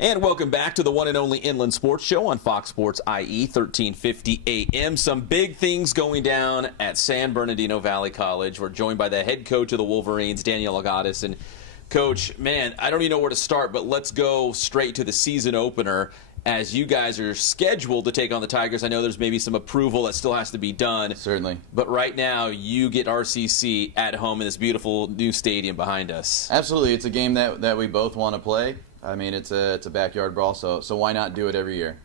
And welcome back to the one and only Inland Sports Show on Fox Sports IE 1350 AM. Some big things going down at San Bernardino Valley College. We're joined by the head coach of the Wolverines, Daniel Algattas. And Coach, man, I don't even know where to start, but let's go straight to the season opener as you guys are scheduled to take on the Tigers. I know there's maybe some approval that still has to be done. Certainly. But right now, you get RCC at home in this beautiful new stadium behind us. Absolutely. It's a game that we both want to play. I mean, it's a backyard brawl, so why not do it every year?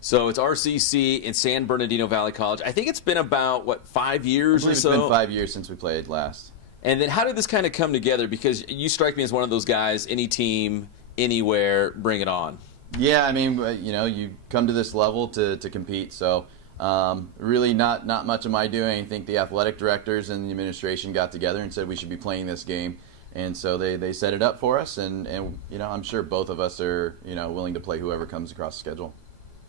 So it's RCC in San Bernardino Valley College. I think it's been about, 5 years or so? It's been 5 years since we played last. And then how did this kind of come together? Because you strike me as one of those guys, any team, anywhere, bring it on. Yeah, I mean, you come to this level to compete, so really not much am I doing. I think the athletic directors and the administration got together and said we should be playing this game. And so they set it up for us, and I'm sure both of us are willing to play whoever comes across the schedule.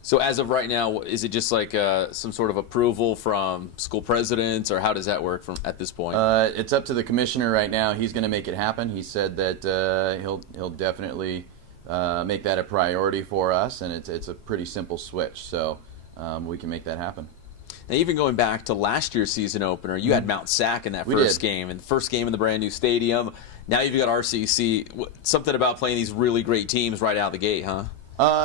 So as of right now, is it just like some sort of approval from school presidents, or how does that work at this point? It's up to the commissioner right now. He's going to make it happen. He said that he'll definitely make that a priority for us, and it's a pretty simple switch, so we can make that happen. Now, even going back to last year's season opener, you had Mount Sac in that first game, and the first game in the brand new stadium. Now you've got RCC. Something about playing these really great teams right out of the gate, huh?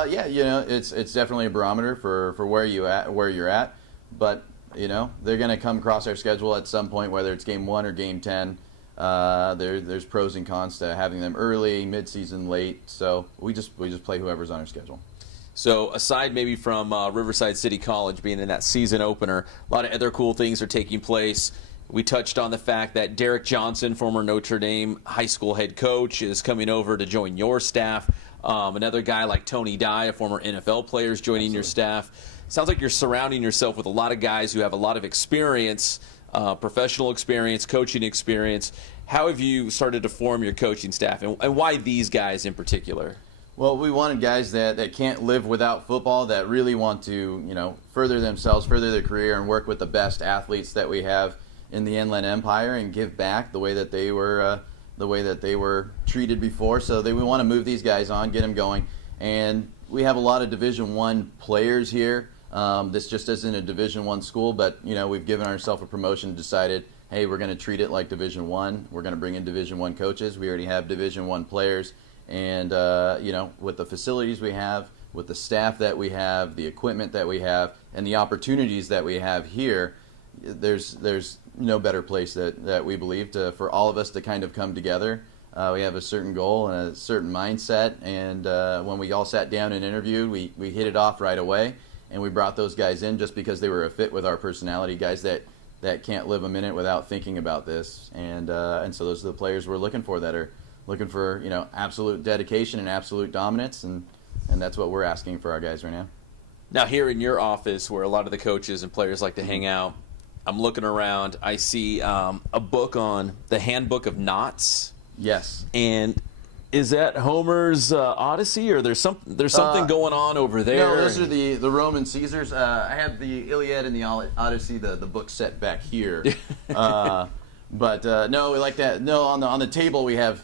Yeah, it's definitely a barometer for where you're at. But they're going to come across our schedule at some point, whether it's game 1 or game 10. There's pros and cons to having them early, mid-season, late. So we just play whoever's on our schedule. So aside maybe from Riverside City College being in that season opener, a lot of other cool things are taking place. We touched on the fact that Derek Johnson, former Notre Dame high school head coach, is coming over to join your staff. Another guy like Tony Dye, a former NFL player, is joining your staff. Sounds like you're surrounding yourself with a lot of guys who have a lot of experience, professional experience, coaching experience. How have you started to form your coaching staff, and why these guys in particular? Well, we wanted guys that can't live without football, that really want to further themselves, further their career, and work with the best athletes that we have in the Inland Empire and give back the way that they were treated before. So we want to move these guys on, get them going, and we have a lot of Division I players here. This just isn't a Division I school, but we've given ourselves a promotion and decided, hey, we're going to treat it like Division I. We're going to bring in Division I coaches. We already have Division I players, and with the facilities we have, with the staff that we have, the equipment that we have, and the opportunities that we have here, there's no better place that we believe for all of us to kind of come together. We have a certain goal and a certain mindset, and when we all sat down and interviewed, we hit it off right away, and we brought those guys in just because they were a fit with our personality, guys that can't live a minute without thinking about this, and so those are the players we're looking for, that are looking for absolute dedication and absolute dominance, and that's what we're asking for our guys right now. Now, here in your office, where a lot of the coaches and players like to hang out, I'm looking around. I see a book on the Handbook of Knots. Yes. And is that Homer's Odyssey, or there's something going on over there? No, those are the Roman Caesars. I have the Iliad and the Odyssey, the book set back here. But no, we like that. No, on the table we have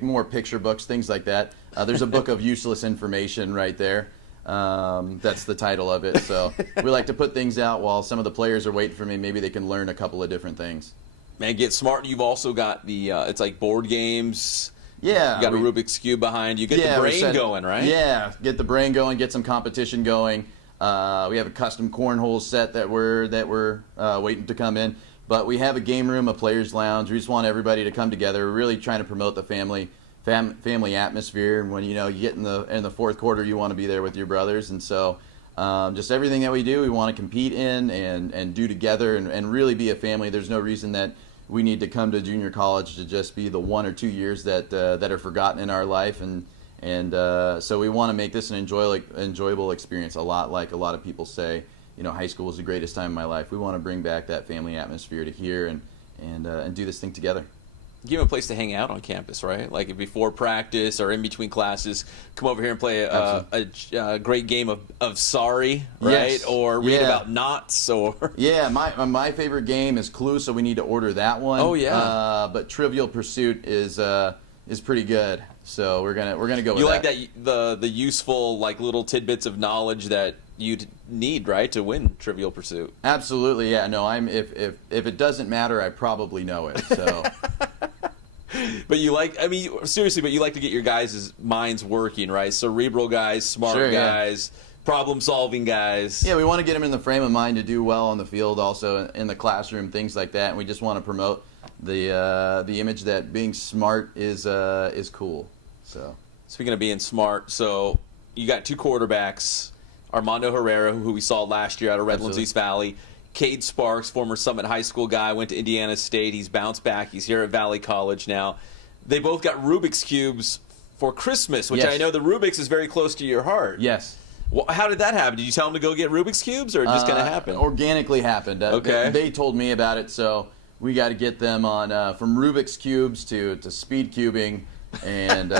more picture books, things like that. There's a book of useless information right there. That's the title of it. So we like to put things out while some of the players are waiting for me. Maybe they can learn a couple of different things. Man, get smart. You've also got the it's like board games. Yeah. You got a Rubik's Cube behind you. Get the brain going, right? Yeah, get the brain going, get some competition going. We have a custom cornhole set that we're waiting to come in. But we have a game room, a players' lounge. We just want everybody to come together. We're really trying to promote the family atmosphere. And when you get in the fourth quarter, you want to be there with your brothers. And so just everything that we do, we want to compete in and do together and really be a family. There's no reason that we need to come to junior college to just be the 1 or 2 years that are forgotten in our life. And so we want to make this an enjoyable experience, a lot like a lot of people say. High school was the greatest time of my life. We want to bring back that family atmosphere to here and do this thing together. Give them a place to hang out on campus, right? Like before practice or in between classes, come over here and play a great game of Sorry, right? Yes. Or read about knots, or yeah. My favorite game is Clue, so we need to order that one. Oh yeah. But Trivial Pursuit is is pretty good. So we're gonna go with You that. like that the useful like little tidbits of knowledge that you'd need, right, to win Trivial Pursuit. Absolutely, yeah. No, if it doesn't matter, I probably know it. So. But you like, I mean, seriously, but you like to get your guys' minds working, right? Cerebral guys, smart Sure, yeah. guys, problem-solving guys. Yeah, we want to get them in the frame of mind to do well on the field, also in the classroom, things like that. And we just want to promote the image that being smart is cool. So. Speaking of being smart, so you got 2 quarterbacks, Armando Herrera, who we saw last year out of Redlands Absolutely. East Valley. Cade Sparks, former Summit High School guy, went to Indiana State. He's bounced back. He's here at Valley College now. They both got Rubik's Cubes for Christmas, which Yes. I know the Rubik's is very close to your heart. Yes. Well, how did that happen? Did you tell them to go get Rubik's Cubes, or it just kind of happened? Organically happened. Okay. They told me about it, so we got to get them on from Rubik's Cubes to speed cubing and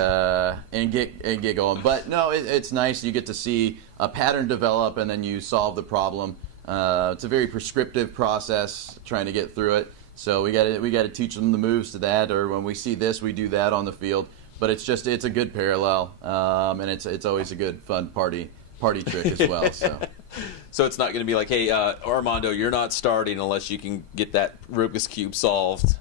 get going. But no, it's nice. You get to see a pattern develop, and then you solve the problem. It's a very prescriptive process trying to get through it. So we got to teach them the moves to that, or when we see this, we do that on the field. But it's a good parallel, and it's always a good fun party trick as well. So it's not going to be like, hey, Armando, you're not starting unless you can get that Rubik's Cube solved.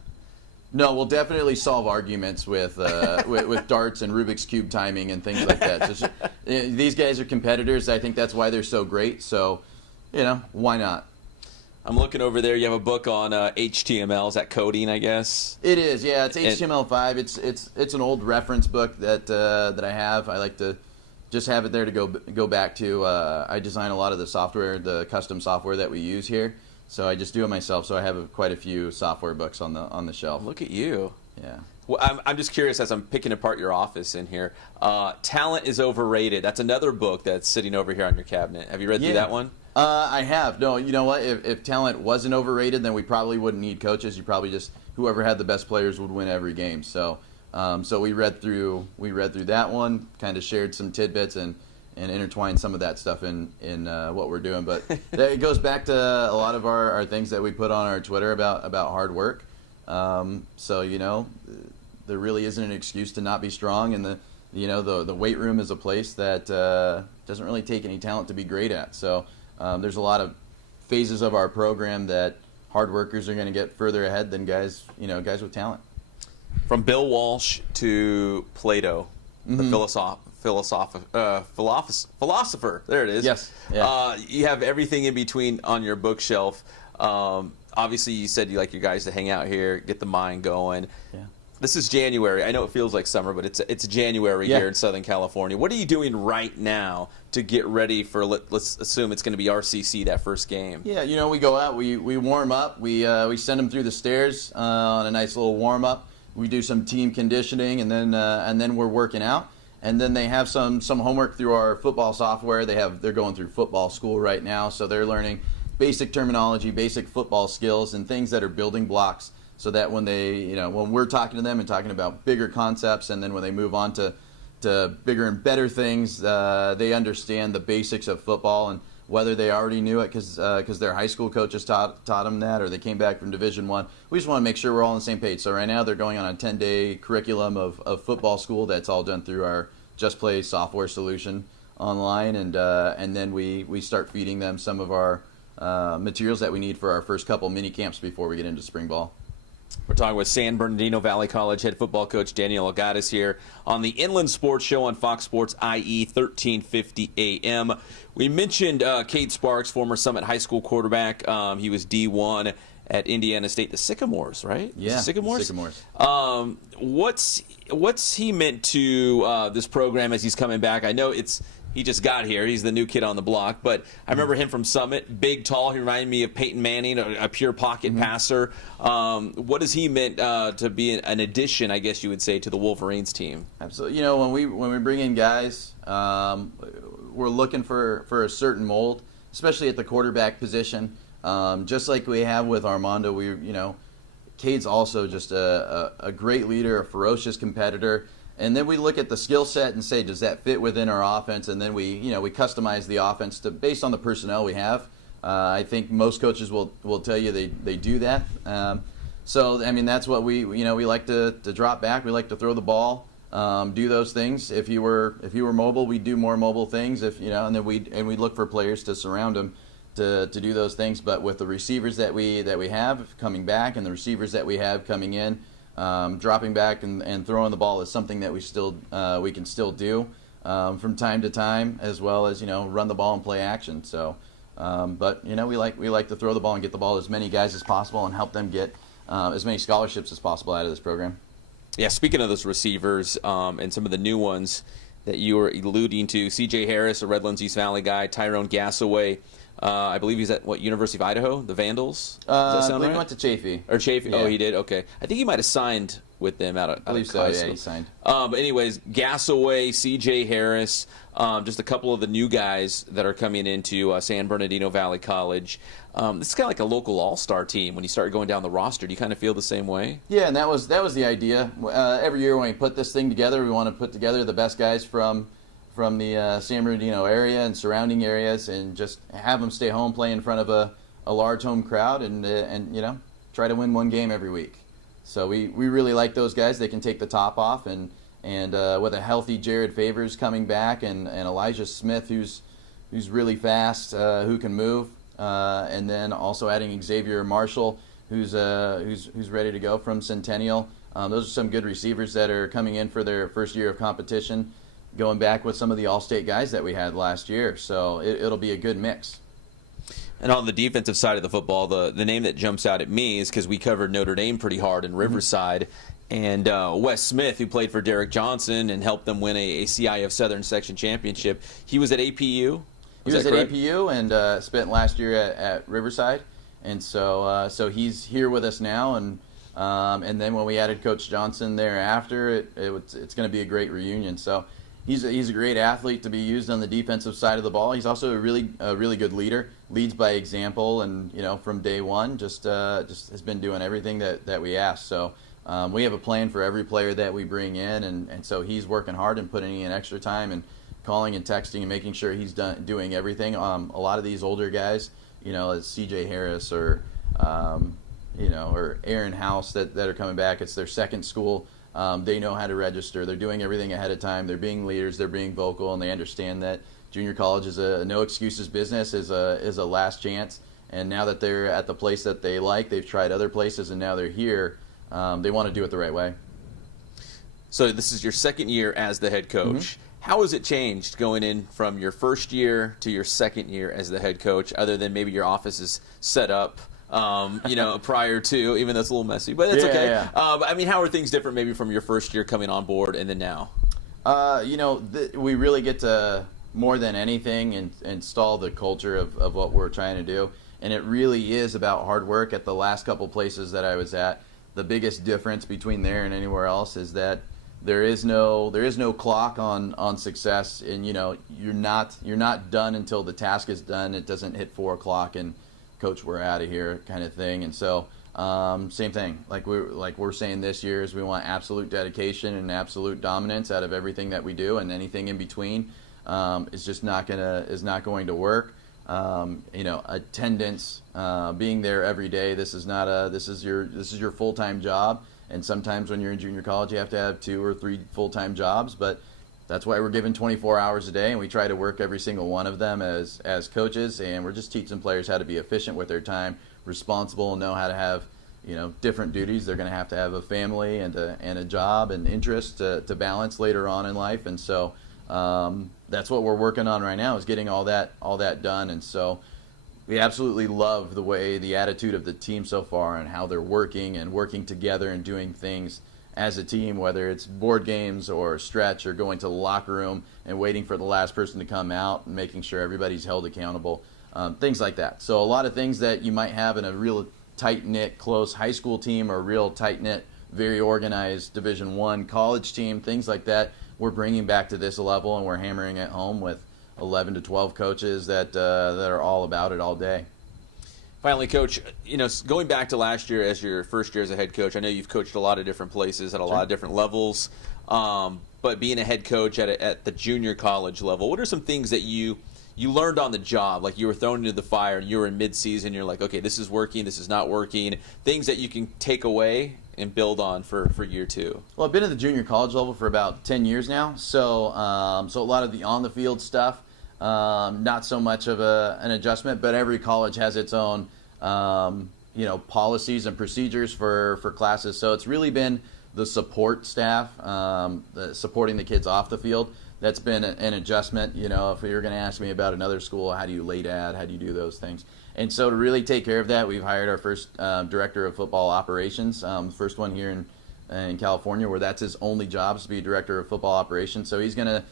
No, we'll definitely solve arguments with darts and Rubik's Cube timing and things like that. So, these guys are competitors. I think that's why they're so great. So, why not? I'm looking over there. You have a book on HTML. Is that coding, I guess? It is, yeah. It's HTML5. It's an old reference book that I have. I like to just have it there to go back to. I design a lot of the software, the custom software that we use here. So I just do it myself. So I have quite a few software books on the shelf. Look at you. Yeah. Well, I'm just curious as I'm picking apart your office in here. Talent is Overrated. That's another book that's sitting over here on your cabinet. Have you read through that one? I have. No, you know what? If talent wasn't overrated, then we probably wouldn't need coaches. You probably just whoever had the best players would win every game. So, so we read through that one, kind of shared some tidbits and intertwined some of that stuff in what we're doing. But it goes back to a lot of our things that we put on our Twitter about hard work. So there really isn't an excuse to not be strong, and the weight room is a place that doesn't really take any talent to be great at. So there's a lot of phases of our program that hard workers are going to get further ahead than guys with talent. From Bill Walsh to Plato, the philosopher. There it is. Yes. Yeah. You have everything in between on your bookshelf. Obviously, you said you like your guys to hang out here, get the mind going. Yeah. This is January. I know it feels like summer, but it's January here in Southern California. What are you doing right now to get ready for, let's assume it's going to be RCC, that first game? Yeah, we go out, we warm up, we send them through the stairs on a nice little warm up. We do some team conditioning, and then we're working out. And then they have some homework through our football software. They're going through football school right now, so they're learning basic terminology, basic football skills, and things that are building blocks. So that when when we're talking to them and talking about bigger concepts, and then when they move on to bigger and better things, they understand the basics of football, and whether they already knew it because their high school coaches taught them that, or they came back from Division I. We just want to make sure we're all on the same page. So right now they're going on a 10-day curriculum of football school that's all done through our Just Play software solution online, and then we start feeding them some of our materials that we need for our first couple mini camps before we get into spring ball. We're talking with San Bernardino Valley College head football coach Daniel Algattas here on the Inland Sports Show on Fox Sports IE 1350 AM. We mentioned Cade Sparks, former Summit High School quarterback. He was D1 at Indiana State, the Sycamores, right? Yeah, Sycamores. Sycamores. What's he meant to this program as he's coming back? I know he just got here. He's the new kid on the block. But I remember him from Summit, big, tall. He reminded me of Peyton Manning, a pure pocket passer. What has he meant to be an addition, I guess you would say, to the Wolverines team? Absolutely. When we bring in guys, we're looking for a certain mold, especially at the quarterback position. Just like we have with Armando, Cade's also just a great leader, a ferocious competitor. And then we look at the skill set and say, does that fit within our offense? And then we customize the offense based on the personnel we have. I think most coaches will tell you they do that. So I mean, that's what we like to drop back. We like to throw the ball, do those things. If you were mobile, we'd do more mobile things. And then we look for players to surround them to do those things. But with the receivers that we have coming back and the receivers that we have coming in, dropping back and throwing the ball is something that we can still do from time to time, as well as run the ball and play action. So, but we like to throw the ball and get the ball to as many guys as possible and help them get as many scholarships as possible out of this program. Yeah, speaking of those receivers and some of the new ones that you were alluding to, C.J. Harris, a Redlands East Valley guy, Tyrone Gassaway, I believe he's at, University of Idaho, the Vandals? Does that sound right? He went to Chaffee. Or Chaffee? Yeah. Oh, he did? Okay. I think he might have signed with them out of I believe so, yeah, he signed. But anyways, Gassaway, C.J. Harris, just a couple of the new guys that are coming into San Bernardino Valley College. This is kind of like a local all-star team. When you start going down the roster, do you kind of feel the same way? Yeah, and that was the idea. Every year when we put this thing together, we want to put together the best guys from the San Bernardino area and surrounding areas, and just have them stay home, play in front of a large home crowd, and try to win one game every week. So we really like those guys. They can take the top off, and with a healthy Jared Favors coming back, and Elijah Smith, who's really fast, who can move, and then also adding Xavier Marshall, who's ready to go from Centennial. Those are some good receivers that are coming in for their first year of competition, going back with some of the All-State guys that we had last year. So it'll be a good mix. And on the defensive side of the football, the name that jumps out at me is because we covered Notre Dame pretty hard in Riverside, and Wes Smith, who played for Derek Johnson and helped them win a CIF Southern Section Championship. He was at APU? He was at APU and spent last year at Riverside, and so he's here with us now. And then when we added Coach Johnson thereafter, it's going to be a great reunion. So he's a great athlete to be used on the defensive side of the ball. He's also a really good leader, leads by example, and from day one just has been doing everything that we ask. So we have a plan for every player that we bring in, and so he's working hard and putting in extra time and calling and texting and making sure he's doing everything. A lot of these older guys, as C.J. Harris or Aaron House that are coming back, it's their second school. They know how to register. They're doing everything ahead of time. They're being leaders. They're being vocal, and they understand that junior college is a no excuses business, is a last chance. And now that they're at the place that they like, they've tried other places, and now they're here. They want to do it the right way. So this is your second year as the head coach. Mm-hmm. How has it changed going in from your first year to your second year as the head coach, other than maybe your office is set up prior to, even though it's a little messy, but it's okay. Yeah. I mean, how are things different maybe from your first year coming on board and then now? We really get to, more than anything, install the culture of what we're trying to do. And it really is about hard work. At the last couple places that I was at, the biggest difference between there and anywhere else is that there is no clock on success, and you're not done until the task is done. It doesn't hit 4 o'clock and coach, we're out of here kind of thing. And so same thing like we're saying this year is we want absolute dedication and absolute dominance out of everything that we do, and anything in between is just not going to work. Attendance, being there every day. This is your full-time job, and sometimes when you're in junior college you have to have 2 or 3 full-time jobs, but that's why we're given 24 hours a day, and we try to work every single one of them as coaches, and we're just teaching players how to be efficient with their time, responsible, and know how to have different duties. They're going to have a family and a job and interest to balance later on in life, and so that's what we're working on right now, is getting all that done. And so we absolutely love the attitude of the team so far, and how they're working together and doing things as a team, whether it's board games or stretch or going to the locker room and waiting for the last person to come out and making sure everybody's held accountable, things like that. So a lot of things that you might have in a real tight-knit, close high school team, or a real tight-knit, very organized Division I college team, things like that, we're bringing back to this level, and we're hammering it home with 11 to 12 coaches that are all about it all day. Finally, Coach, going back to last year as your first year as a head coach, I know you've coached a lot of different places at a lot of different levels, but being a head coach at the junior college level, what are some things that you you learned on the job, like you were thrown into the fire and you were in mid-season, you're like, okay, this is working, this is not working, things that you can take away and build on for year 2? Well, I've been at the junior college level for about 10 years now, so so a lot of the on-the-field stuff, not so much of an adjustment, but every college has its own policies and procedures for classes. So it's really been the support staff, supporting the kids off the field. That's been an adjustment. If you're going to ask me about another school, how do you late ad, how do you do those things? And so to really take care of that, we've hired our first director of football operations, first one here in California, where that's his only job, is to be director of football operations. So he's going to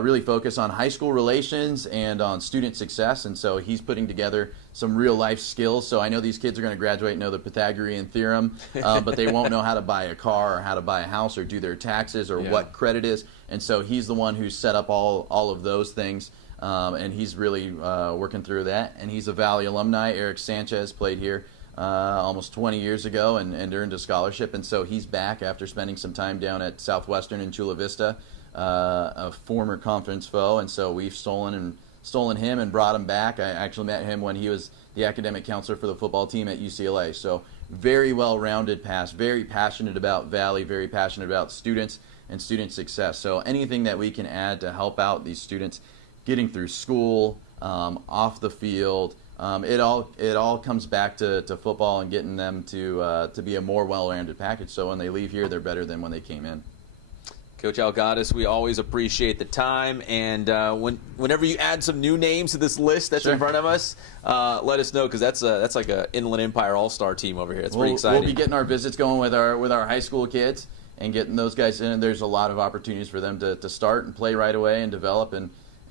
really focus on high school relations and on student success, and so he's putting together some real life skills. So I know these kids are going to graduate and know the Pythagorean theorem, but they won't know how to buy a car or how to buy a house or do their taxes or what credit is. And so he's the one who's set up all of those things, and he's really working through that. And he's a Valley alumni. Eric Sanchez played here almost 20 years ago and earned a scholarship, and so he's back after spending some time down at Southwestern in Chula Vista, a former conference foe, and so we've stolen him and brought him back. I actually met him when he was the academic counselor for the football team at UCLA. So very well-rounded past, very passionate about Valley, very passionate about students and student success. So anything that we can add to help out these students getting through school, off the field, it all comes back to football and getting them to be a more well-rounded package. So when they leave here, they're better than when they came in. Coach Algattas, we always appreciate the time, and whenever you add some new names to this list that's in front of us, let us know, because that's like a Inland Empire All-Star team over here. It's pretty exciting. We'll be getting our visits going with our high school kids and getting those guys in, and there's a lot of opportunities for them to start and play right away and develop and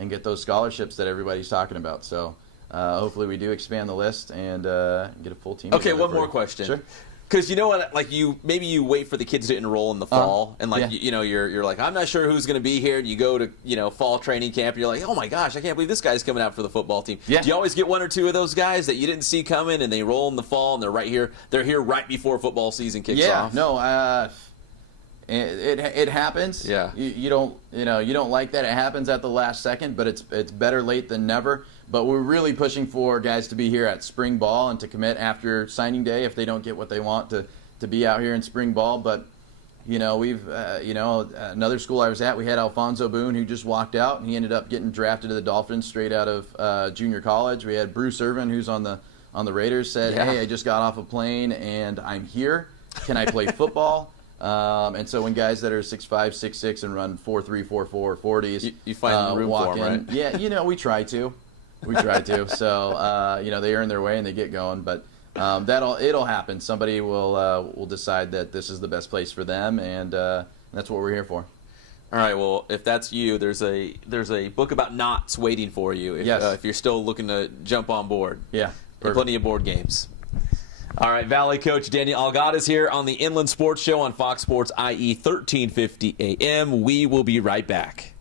get those scholarships that everybody's talking about. So hopefully we do expand the list and get a full team. Okay, one more question. Sure. Because you know what, like maybe you wait for the kids to enroll in the fall, and like you're like, I'm not sure who's going to be here. And you go to fall training camp, and you're like, oh my gosh, I can't believe this guy's coming out for the football team. Yeah. Do you always get one or two of those guys that you didn't see coming, and they roll in the fall, and they're right here? They're here right before football season kicks off. Yeah, no, it happens. Yeah. You don't like that it happens at the last second, but it's better late than never. But we're really pushing for guys to be here at spring ball and to commit after signing day if they don't get what they want to be out here in spring ball. But we've another school I was at, we had Alfonso Boone, who just walked out, and he ended up getting drafted to the Dolphins straight out of junior college. We had Bruce Irvin, who's on the Raiders, said, hey, I just got off a plane and I'm here. Can I play football? And so when guys that are 6'5", 6'6", and run 4.3, 4.4, 40s, you find the room for them, right? Yeah, we try to. So they earn their way and they get going, but it'll happen. Somebody will decide that this is the best place for them, and that's what we're here for. All right. Well, if that's you, there's a book about knots waiting for you. If you're still looking to jump on board. Yeah. And plenty of board games. All right, Valley coach Daniel Algattas here on the Inland Sports Show on Fox Sports IE 1350 AM. We will be right back.